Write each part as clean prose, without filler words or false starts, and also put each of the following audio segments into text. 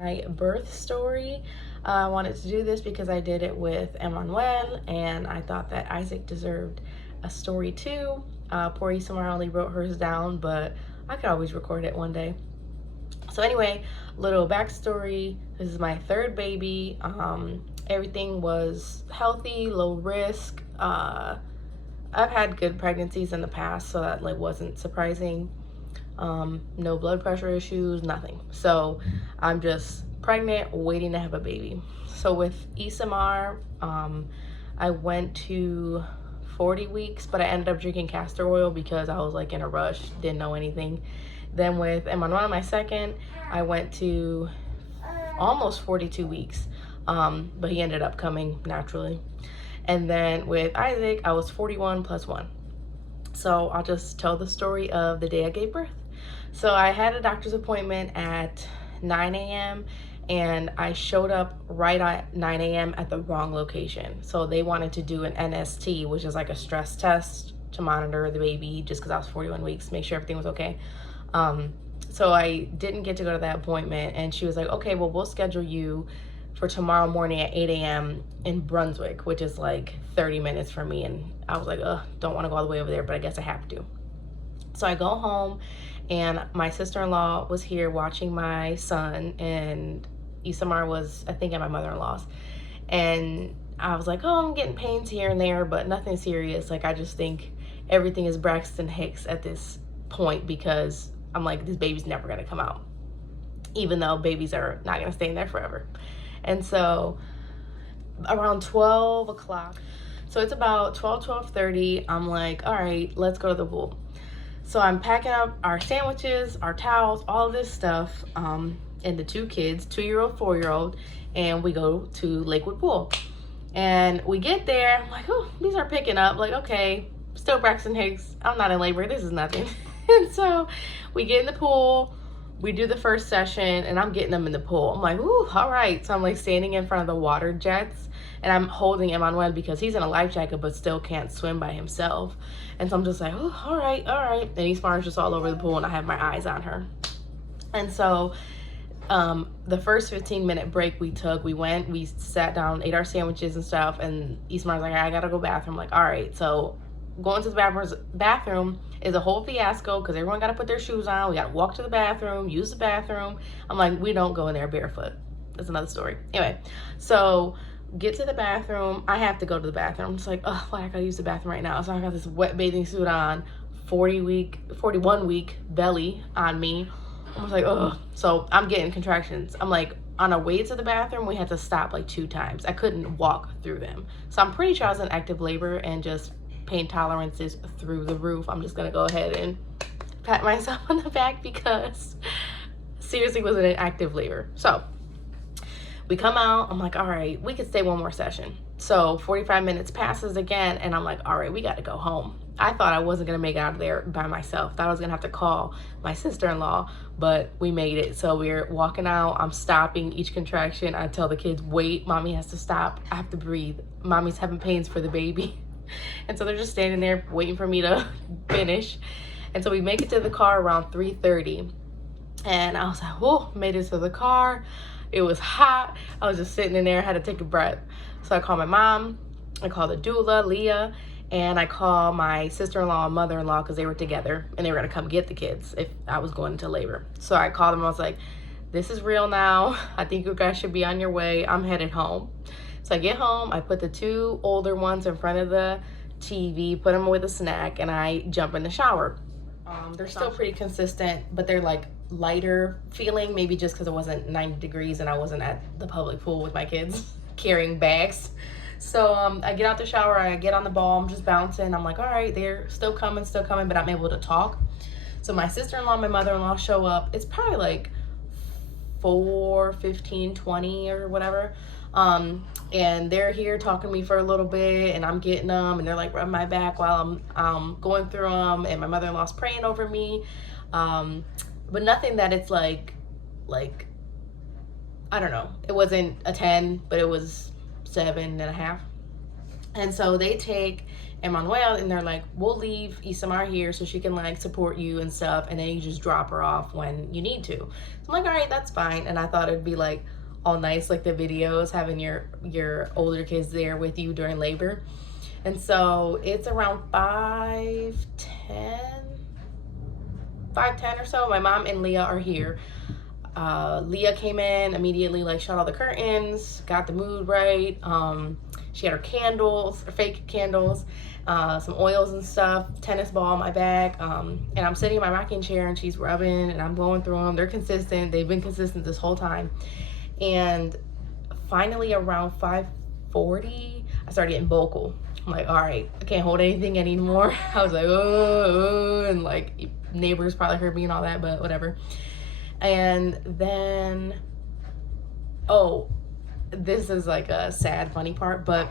My birth story. I wanted to do this because I did it with Emmanuel, and I thought that Isaac deserved a story too. Poor Isamar only wrote hers down, but I could always record it one day. So anyway, little backstory. This is my third baby. Everything was healthy, low risk. I've had good pregnancies in the past, so that wasn't surprising. No blood pressure issues, nothing. So I'm just pregnant, waiting to have a baby. So with Isamar, I went to 40 weeks, but I ended up drinking castor oil because I was in a rush, didn't know anything. Then with Emmanuel, my second, I went to almost 42 weeks, but he ended up coming naturally. And then with Isaac, I was 41 plus 1. So I'll just tell the story of the day I gave birth. So I had a doctor's appointment at 9 a.m. and I showed up right at 9 a.m. at the wrong location. So they wanted to do an NST, which is like a stress test to monitor the baby just because I was 41 weeks, make sure everything was okay. So I didn't get to go to that appointment, and she was like, okay, well, we'll schedule you for tomorrow morning at 8 a.m. in Brunswick, which is like 30 minutes from me. And I was like, ugh, don't want to go all the way over there, but I guess I have to. So I go home, and my sister-in-law was here watching my son, and Isamar was, I think, at my mother-in-law's. And I was like, oh, I'm getting pains here and there, but nothing serious. I just think everything is Braxton Hicks at this point, because I'm like, this baby's never gonna come out, even though babies are not gonna stay in there forever. And so around 12 o'clock, so it's about 12:30, I'm like, all right, let's go to the pool. So I'm packing up our sandwiches, our towels, all of this stuff, and the two kids, 2-year-old, 4-year-old, and we go to Lakewood Pool. And we get there, I'm like, oh, these are picking up. Like, okay, still Braxton Hicks, I'm not in labor, this is nothing. And so we get in the pool, we do the first session, and I'm getting them in the pool. I'm like, ooh, all right. So I'm standing in front of the water jets, and I'm holding Emmanuel because he's in a life jacket but still can't swim by himself. And so I'm just like, oh, all right, all right. And Ismar's just all over the pool, and I have my eyes on her. And so the first 15-minute break we took, we sat down, ate our sandwiches and stuff, and Ismar's like, I gotta go bathroom. I'm like, all right. So going to the bathroom is a whole fiasco because everyone got to put their shoes on. We got to walk to the bathroom, use the bathroom. I'm like, we don't go in there barefoot. That's another story. Anyway, so get to the bathroom. I have to go to the bathroom. I'm just like, oh, why I gotta use the bathroom right now? So I got this wet bathing suit on, 41 week belly on me. I was like, oh. So I'm getting contractions. I'm like, on our way to the bathroom, we had to stop 2 times. I couldn't walk through them. So I'm pretty sure I was in active labor, and just pain tolerance is through the roof. I'm just gonna go ahead and pat myself on the back because seriously was in an active labor. So we come out, I'm like, all right, we could stay one more session. So 45 minutes passes again, and I'm like, all right, we gotta go home. I thought I wasn't gonna make it out of there by myself. Thought I was gonna have to call my sister-in-law, but we made it. So we're walking out, I'm stopping each contraction. I tell the kids, wait, mommy has to stop. I have to breathe. Mommy's having pains for the baby. And so they're just standing there waiting for me to finish. And so we make it to the car around 3:30. And I was like, whoa, made it to the car. It was hot. I was just sitting in there, had to take a breath. So I called my mom, I called the doula, Leah, and I called my sister-in-law and mother-in-law because they were together and they were gonna come get the kids if I was going into labor. So I called them, I was like, this is real now. I think you guys should be on your way. I'm headed home. So I get home, I put the 2 older ones in front of the TV, put them with a snack, and I jump in the shower. They're still pretty consistent, but they're lighter feeling, maybe just because it wasn't 90 degrees and I wasn't at the public pool with my kids carrying bags. So I get out the shower, I get on the ball, I'm just bouncing. I'm like, all right, they're still coming, but I'm able to talk. So my sister-in-law, my mother-in-law show up. It's probably 4:15, 20 or whatever. And they're here talking to me for a little bit, and I'm getting them, and they're rubbing my back while I'm going through them, and my mother-in-law's praying over me. But nothing that it's like I don't know, it wasn't a 10, but it was 7.5. And so they take Emmanuel and they're like, we'll leave Isamar here so she can like support you and stuff, and then you just drop her off when you need to. So I'm like, all right, that's fine. And I thought it'd be like all nice, like the videos, having your older kids there with you during labor. And so it's around 5:10 or so. My mom and Leah are here. Leah came in immediately, like shut all the curtains, got the mood right. She had her candles, her fake candles, some oils and stuff, tennis ball in my bag. And I'm sitting in my rocking chair and she's rubbing and I'm going through them. They're consistent. They've been consistent this whole time. And finally around 5:40, I started getting vocal. I'm like, all right, I can't hold anything anymore. I was like, oh, and like neighbors probably heard me and all that, but whatever. And then, oh, this is like a sad, funny part, but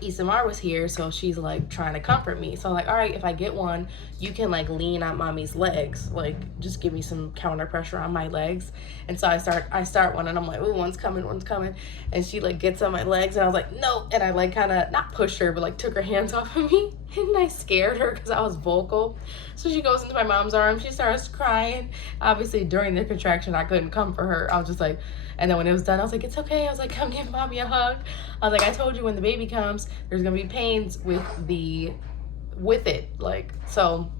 Isamar was here, so she's like trying to comfort me. So I'm like, all right, if I get one, you can like lean on mommy's legs, like just give me some counter pressure on my legs. And so I start one, and I'm like, oh, one's coming, and she like gets on my legs, and I was like, no, and I like kind of not pushed her, but like took her hands off of me, and I scared her because I was vocal. So she goes into my mom's arms, she starts crying. Obviously during the contraction I couldn't comfort her. I was just like, and then when it was done, I was like, it's okay. I was like, come give mommy a hug. I was like, I told you when the baby comes, there's gonna be pains with it. Like, so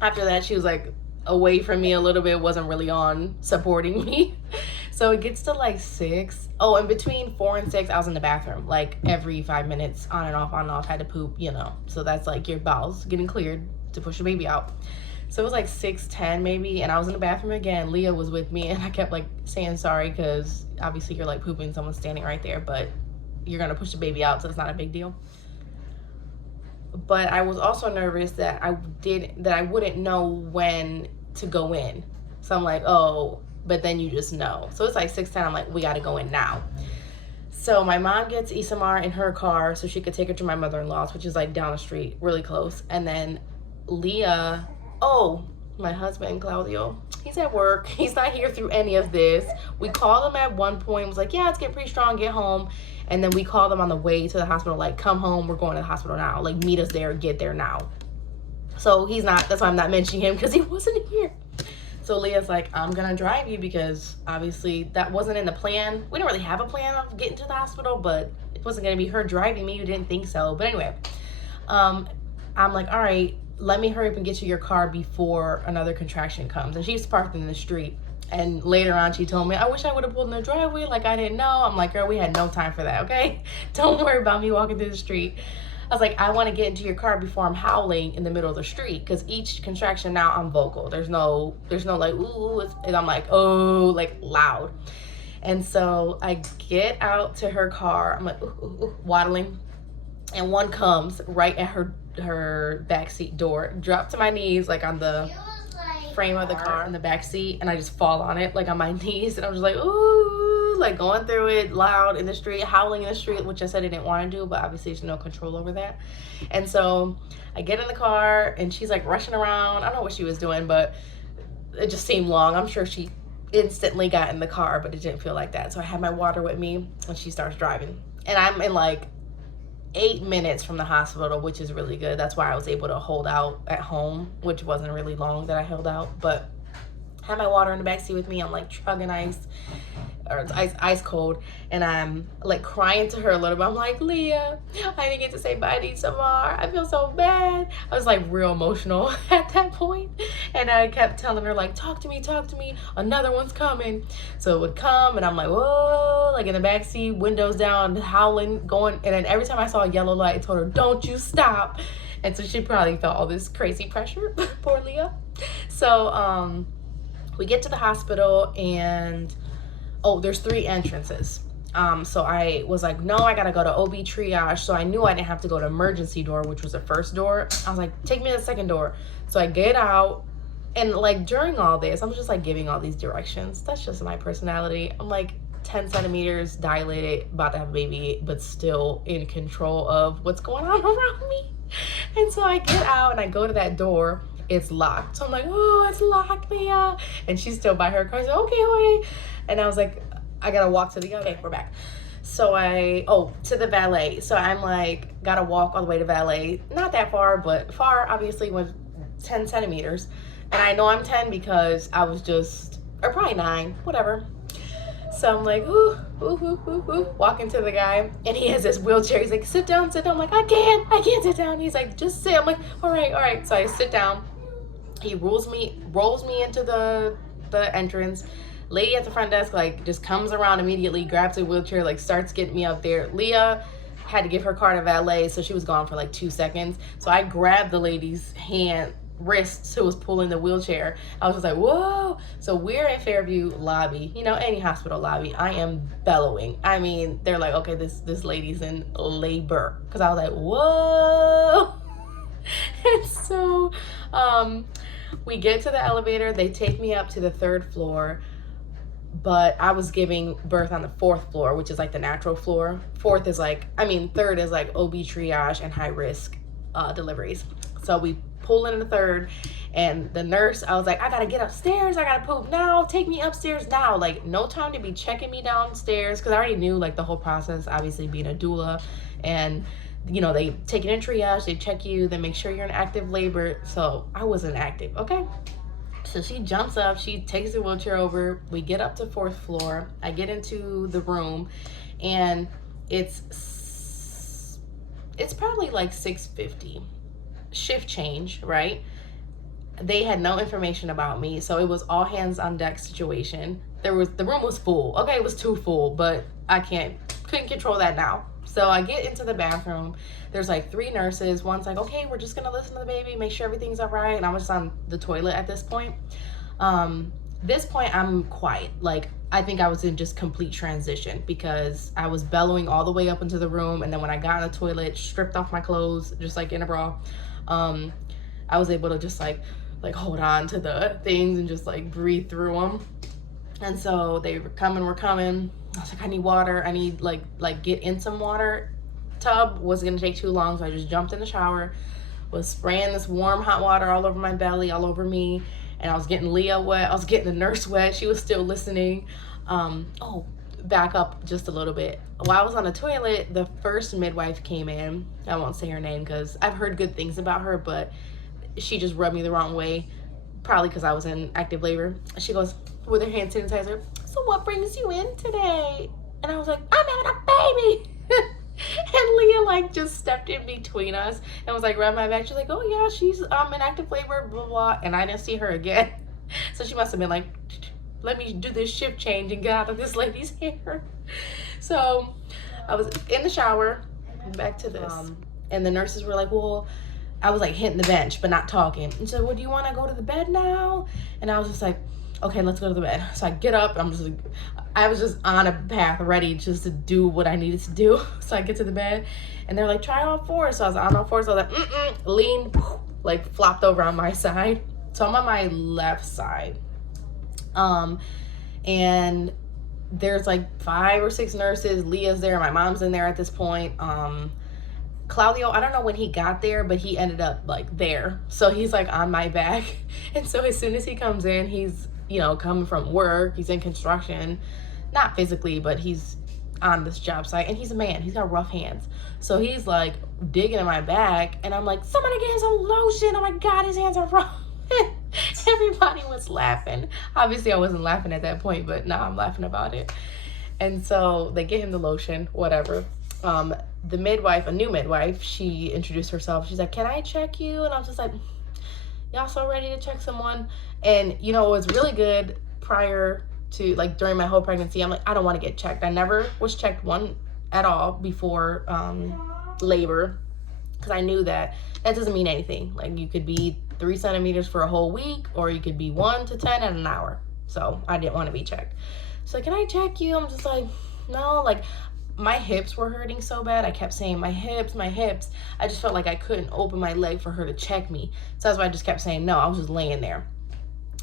after that, she was like away from me a little bit, wasn't really on supporting me. So it gets to like 6. Oh, and between 4 and 6, I was in the bathroom like every 5 minutes, on and off, had to poop, you know. So that's like your bowels getting cleared to push the baby out. So it was like 6:10 maybe, and I was in the bathroom again. Leah was with me, and I kept like saying sorry because obviously you're like pooping, someone's standing right there, but you're gonna push the baby out, so it's not a big deal. But I was also nervous that I wouldn't know when to go in. So I'm like, oh, but then you just know. So it's like 6:10. I'm like, we got to go in now. So my mom gets Isamar in her car so she could take her to my mother-in-law's, which is like down the street, really close. And then Leah, oh, my husband, Claudio, he's at work. He's not here through any of this. We called him at one point, was like, yeah, it's getting pretty strong, get home. And then we called him on the way to the hospital, like, come home, we're going to the hospital now. Like, meet us there, get there now. So he's not, that's why I'm not mentioning him, because he wasn't here. So Leah's like, I'm gonna drive you, because obviously that wasn't in the plan. We didn't really have a plan of getting to the hospital, but it wasn't gonna be her driving me. You didn't think so. But anyway, I'm like, all right, let me hurry up and get you your car before another contraction comes. And she's parked in the street. And later on, she told me, I wish I would have pulled in the driveway. Like, I didn't know. I'm like, girl, we had no time for that, okay? Don't worry about me walking through the street. I was like, I want to get into your car before I'm howling in the middle of the street. Because each contraction now, I'm vocal. There's no like, ooh. And I'm like, oh, like loud. And so I get out to her car. I'm like, ooh, ooh, ooh, waddling. And one comes right at her backseat door. Drop to my knees, like on the frame of the car in the back seat, and I just fall on it like on my knees, and I'm just like, ooh, like going through it loud in the street, howling in the street, which I said I didn't want to do, but obviously there's no control over that. And so I get in the car, and she's like rushing around. I don't know what she was doing, but it just seemed long. I'm sure she instantly got in the car, but it didn't feel like that. So I had my water with me, and she starts driving, and I'm in like 8 minutes from the hospital, which is really good. That's why I was able to hold out at home, which wasn't really long that I held out. But I had my water in the backseat with me. I'm like chugging ice, or it's ice cold, and I'm like crying to her a little bit. I'm like, Leah, I didn't get to say bye to Isamar. I feel so bad. I was like real emotional at that point, and I kept telling her like, talk to me, another one's coming. So it would come, and I'm like, whoa, like in the backseat, windows down, howling, going. And then every time I saw a yellow light, I told her, don't you stop. And so she probably felt all this crazy pressure. Poor Leah. So we get to the hospital, and oh, there's 3 entrances. So I was like, no, I gotta go to OB triage. So I knew I didn't have to go to emergency door, which was the first door. I was like, take me to the second door. So I get out, and like during all this, I'm just like giving all these directions. That's just my personality. I'm like 10 centimeters dilated, about to have a baby, but still in control of what's going on around me. And so I get out and I go to that door. It's locked. So I'm like, oh, it's locked, Leah. And she's still by her car. So okay, wait. And I was like, I gotta walk to the other. Okay, we're back. So to the valet. So I'm like, gotta walk all the way to valet. Not that far, but far, obviously, with 10 centimeters. And I know I'm 10 because I was just, or probably 9, whatever. So I'm like, ooh, ooh, ooh, ooh, ooh, walking to the guy, and he has this wheelchair. He's like, sit down, sit down. I'm like, I can't sit down. He's like, just sit. I'm like, all right. So I sit down. He rolls me into the entrance. Lady at the front desk like just comes around immediately, grabs a wheelchair, like starts getting me up there. Leah had to give her car to valet, so she was gone for like 2 seconds. So I grabbed the lady's wrist who was pulling the wheelchair. I was just like, whoa. So we're in Fairview lobby, any hospital lobby. I am bellowing. I mean, they're like, okay, this lady's in labor. Because I was like, whoa. And so we get to the elevator. They take me up to the 3rd floor. But I was giving birth on the 4th floor, which is like the natural floor. 3rd is like OB triage and high risk deliveries. So we pull in the 3rd, and the nurse, I was like, I gotta get upstairs. I gotta poop now. Take me upstairs now. Like, no time to be checking me downstairs, because I already knew like the whole process, obviously being a doula. And they take it in triage, they check you, they make sure you're in active labor. So I wasn't active, okay? So she jumps up, she takes the wheelchair over, we get up to 4th floor, I get into the room, and it's probably like 6:50, shift change, right? They had no information about me, so it was all hands on deck situation. The room was full, okay, it was too full, but I couldn't control that now. So I get into the bathroom. There's like 3 nurses. One's like, okay, we're just gonna listen to the baby, make sure everything's all right. And I was just on the toilet at this point. This point, I'm quiet. Like, I think I was in just complete transition because I was bellowing all the way up into the room. And then when I got in the toilet, stripped off my clothes, just like in a bra, I was able to just like hold on to the things and just like breathe through them. And so they were coming. I was like, I need water. I need like get in some water. Tub wasn't gonna take too long, so I just jumped in the shower, was spraying this warm hot water all over my belly, all over me, and I was getting Leah wet. I was getting the nurse wet. She was still listening. Back up just a little bit. While I was on the toilet, the first midwife came in. I won't say her name because I've heard good things about her, but she just rubbed me the wrong way, probably because I was in active labor. She goes with her hand sanitizer, so what brings you in today? And I was like, I'm having a baby. And Leah like just stepped in between us and was like, rubbed my back. She's like, oh yeah, she's in active labor, blah, blah. And I didn't see her again. So she must have been like, let me do this shift change and get out of this lady's hair. So I was in the shower, back to this. And the nurses were like, well, I was like hitting the bench, but not talking. And so, well, do you want to go to the bed now? And I was just like, okay, let's go to the bed. So I get up, I was just on a path ready just to do what I needed to do. So I get to the bed and they're like, try all 4. So I was on all 4. So I was like, lean, like flopped over on my side. So I'm on my left side. And there's like 5 or 6 nurses. Leah's there. My mom's in there at this point. Claudio, I don't know when he got there, but he ended up like there. So he's like on my back. And so as soon as he comes in, he's, coming from work. He's in construction, not physically, but he's on this job site, and he's a man. He's got rough hands. So he's like digging in my back, and I'm like, somebody get him some lotion. Oh my God, his hands are rough. Everybody was laughing. Obviously, I wasn't laughing at that point, but now I'm laughing about it. And so they get him the lotion, whatever. The midwife, a new midwife, she introduced herself. She's like, can I check you? And I was just like, y'all so ready to check someone? And, it was really good prior to, like, during my whole pregnancy. I'm like, I don't want to get checked. I never was checked at all before labor, because I knew that doesn't mean anything. Like, you could be 3 centimeters for a whole week, or you could be 1 to 10 in an hour. So I didn't want to be checked. So can I check you? I'm just like, no, like, my hips were hurting so bad. I kept saying, my hips. I just felt like I couldn't open my leg for her to check me. So that's why I just kept saying no. I was just laying there.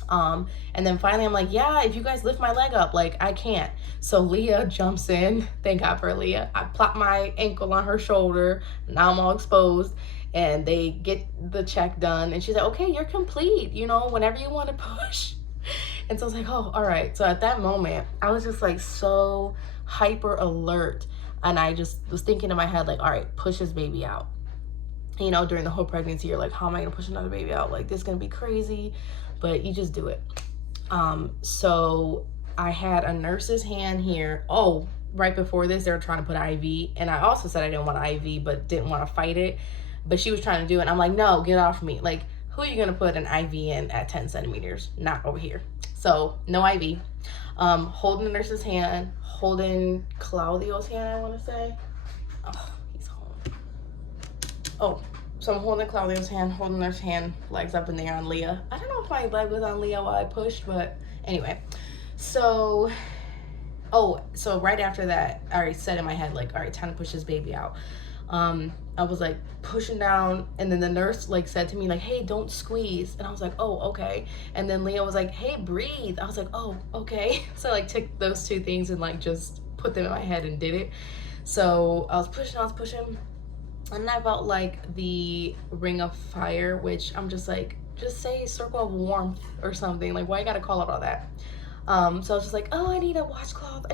And then finally I'm like, yeah, if you guys lift my leg up, like, I can't. So Leah jumps in. Thank God for Leah. I plop my ankle on her shoulder. Now I'm all exposed. And they get the check done. And she's like, okay, you're complete. Whenever you want to push, And so I was like, oh, all right. So at that moment, I was just like so hyper alert. And I just was thinking in my head, like, all right, push this baby out. You know, during the whole pregnancy, you're like, how am I gonna push another baby out? Like, this is gonna be crazy, but you just do it. So I had a nurse's hand here. Oh, right before this, they were trying to put an IV, and I also said I didn't want an IV, but didn't want to fight it. But she was trying to do it, and I'm like, no, get off me. Like, who are you gonna put an IV in at 10 centimeters? Not over here. So no IV. Holding the nurse's hand, holding Claudio's hand, I want to say. Oh, he's home. Oh, so I'm holding Claudio's hand, holding nurse's hand, legs up in the air on Leah. I don't know if my leg was on Leah while I pushed, but anyway. So, so right after that, I already said in my head, like, all right, time to push this baby out. I was like pushing down, and then the nurse like said to me like, hey, don't squeeze. And I was like, oh, okay. And then Leah was like, hey, breathe. I was like, oh, okay. So I like took those two things and like just put them in my head and did it. So I was pushing, and I felt like the ring of fire, which I'm just like, just say circle of warmth or something. Like, why you gotta call out all that? So I was just like, oh, I need a washcloth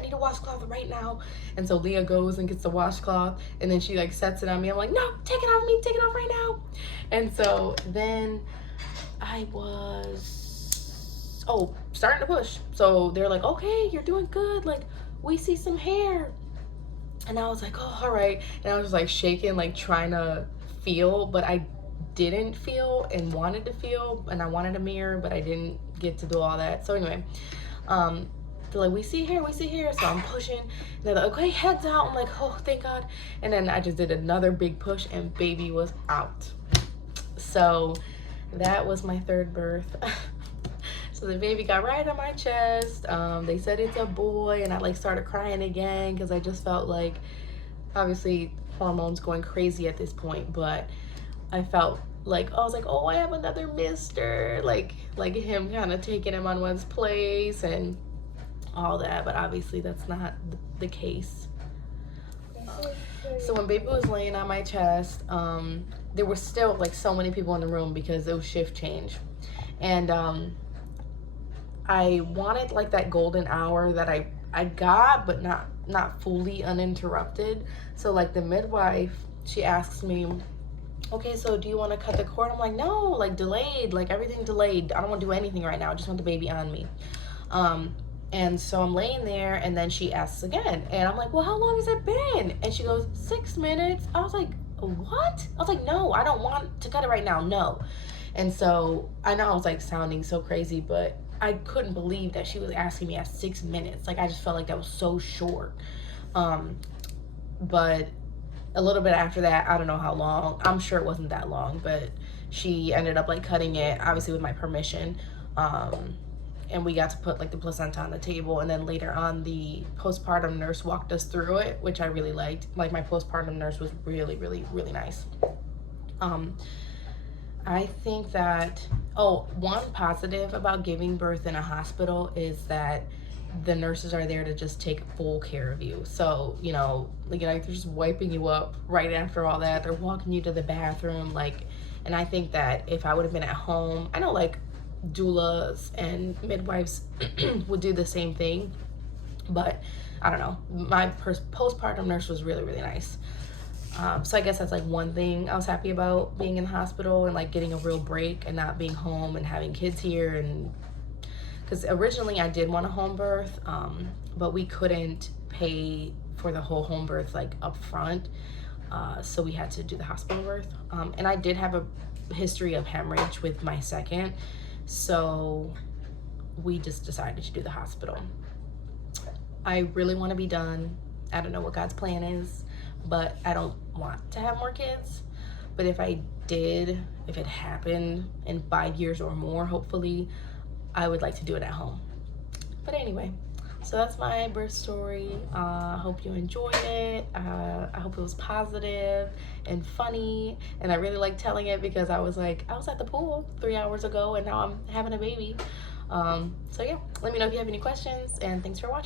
right now. And so Leah goes and gets the washcloth, and then she like sets it on me. I'm like, no, take it off me, take it off right now. And so then I was, starting to push. So they're like, okay, you're doing good. Like, we see some hair. And I was like, oh, all right. And I was just like shaking, like trying to feel, but I didn't feel and wanted to feel, and I wanted a mirror, but I didn't get to do all that. So anyway, they're like, we see hair. So I'm pushing, and they're like, okay, heads out. I'm like, oh, thank God. And then I just did another big push, and baby was out. So that was my third birth. So the baby got right on my chest. They said it's a boy, and I like started crying again because I just felt like, obviously hormones going crazy at this point, but I felt like, I was like, oh, I have another mister, like him kind of taking him on one's place and all that, but obviously that's not the case. So when baby was laying on my chest, there were still like so many people in the room because it was shift change, and I wanted like that golden hour that I got, but not fully uninterrupted. So like the midwife, she asks me, okay, so do you want to cut the cord? I'm like, no, like delayed, like everything delayed. I don't want to do anything right now. I just want the baby on me. And so I'm laying there, and then she asks again, and I'm like, well, how long has it been? And she goes, 6 minutes. I was like, what? I was like, no, I don't want to cut it right now, no. And so I know I was like sounding so crazy, but I couldn't believe that she was asking me at 6 minutes. Like, I just felt like that was so short. But a little bit after that, I don't know how long, I'm sure it wasn't that long, but she ended up like cutting it, obviously with my permission, and we got to put like the placenta on the table. And then later on, the postpartum nurse walked us through it, which I really liked. Like, my postpartum nurse was really, really, really nice. I think that, one positive about giving birth in a hospital is that the nurses are there to just take full care of you. So, like they're just wiping you up right after all that. They're walking you to the bathroom, and I think that if I would have been at home, I know like doulas and midwives would do the same thing, but I don't know. My postpartum nurse was really, really nice. So I guess that's like one thing I was happy about being in the hospital and like getting a real break and not being home and having kids here. And because originally I did want a home birth, but we couldn't pay for the whole home birth like up front, so we had to do the hospital birth. And I did have a history of hemorrhage with my second, so we just decided to do the hospital. I really want to be done. I don't know what God's plan is, but I don't want to have more kids. But if I did, if it happened in 5 years or more, hopefully, I would like to do it at home. But anyway, so that's my birth story. I hope you enjoyed it. I hope it was positive and funny. And I really like telling it because I was at the pool 3 hours ago, and now I'm having a baby. So yeah, let me know if you have any questions, and thanks for watching.